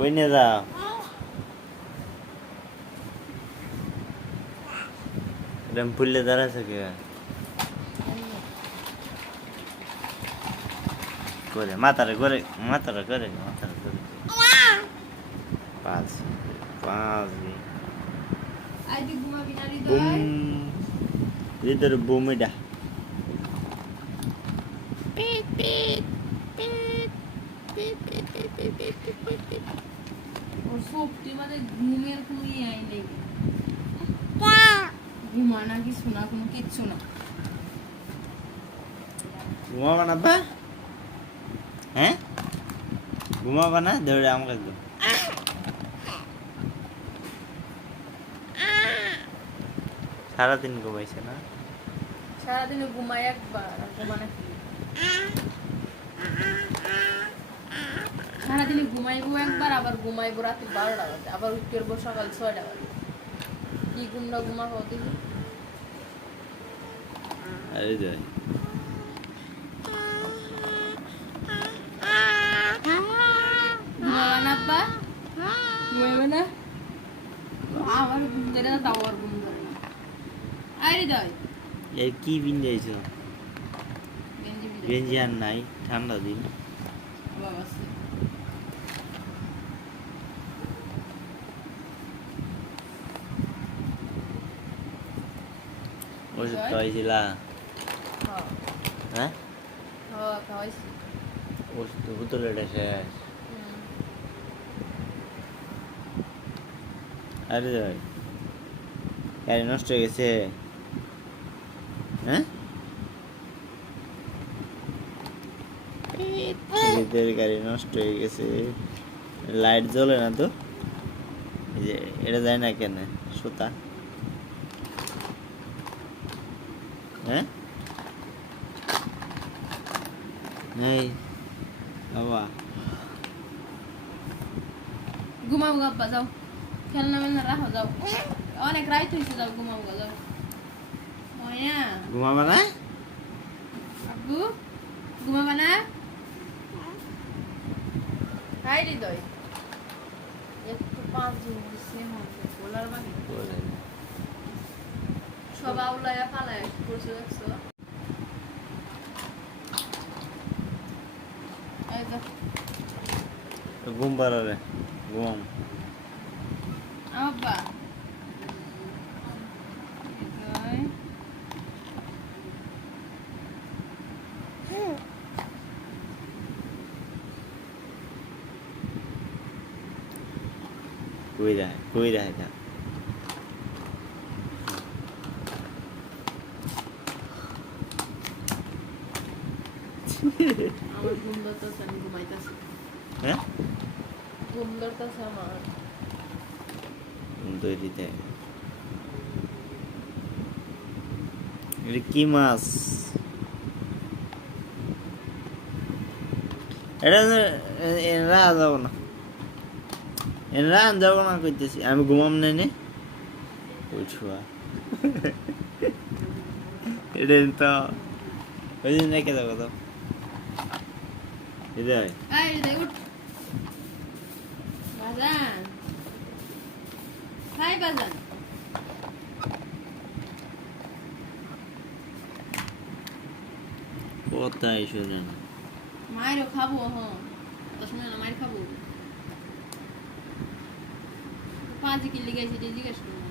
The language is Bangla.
কই নিয়ে যাও? এরম ফুললে দাঁড়াচ্ছে কে? করে মাথারে করে মাথারে করে মাথারে করে 5 5 বুম ইধর বুম এটা ওর সবটি মানে ঘুমের কোনো ইয়ে নেই, ঘুমা না কিছু না, কোনো কিচ্ছু না। ঘুমাবা না বা? হ্যাঁ ঘুমাবা না? দৌড়ে আমাকে একদম সারাদিন ঘুমাইছে না? সারাদিনে ঘুমাই একবার, আর ঘুমানো কি? সারাদিনে ঘুমাইবো একবার, আবার ঘুমাইবো রাতে 12টা বাজে, আবার উঠতে পারবো সকাল 6টা বাজে। কি ঘুমটা ঘুমাবো দেখি? আরে যাই ঘুমাবে না আব্বা? ঘুমাবে না? আমার ঘুম ধরে না, তাও আর ঘুম ধরে না। আরে দয় এই কি বিন্দাইছ? গেঞ্জি গেঞ্জি আর নাই, ঠান্ডা দিন। বাবা সে ওষুধ খাওয়াইছিলা? হ্যাঁ হ্যাঁ হ্যাঁ খাওয়াইছি। ওষুধ তো বোতলেটা শেষ। আরে যাই গাড়ি নষ্ট হয়ে গেছে। হ্যাঁ ছেলেদের গাড়ি নষ্ট হয়ে গেছে, লাইট জ্বলে না তো। এই যে এটা যায় না কেন সুতা? হ্যাঁ এই বাবা ঘুমাবো গো আব্বা, যাও খেলনা মেলনা রাখো, যাও অনেক রাইত হয়েছে, যাও ঘুমাবো গো, যাও। ময়া ঘুমাবা না? আব্বু ঘুমাবা না? হাই হৃদয় একটু 5 দিন দিচ্ছে মধ্যে বলার বাকি সব আউলাইয়া ফালায় করছে, দেখছো? এই তো ঘুম পাড়ারে ঘুম আব্বা হৃদয় কই রায় না আমার ঘুম ধরতেছে, আমি ঘুমাইতেছি। হ্যাঁ ঘুম ধরতেছে আমার। তৈরি দেয় এটা কি মাছ? এটা এরা যাবো না, এরা যাবো না কইতেছি আমি, ঘুমাম নাই নে উঠুয়া এটা তো ওই দিন রেখে যাবো তো হৃদয়। এই হৃদয় উঠ, বাজান হাই বাজান। কোথায় শুনে না? মায়েরও খাবো, হ্যাঁ তো শুনে না, মায়ের খাবো। 5 কিলো গেছে জিজ্ঞেস করুন।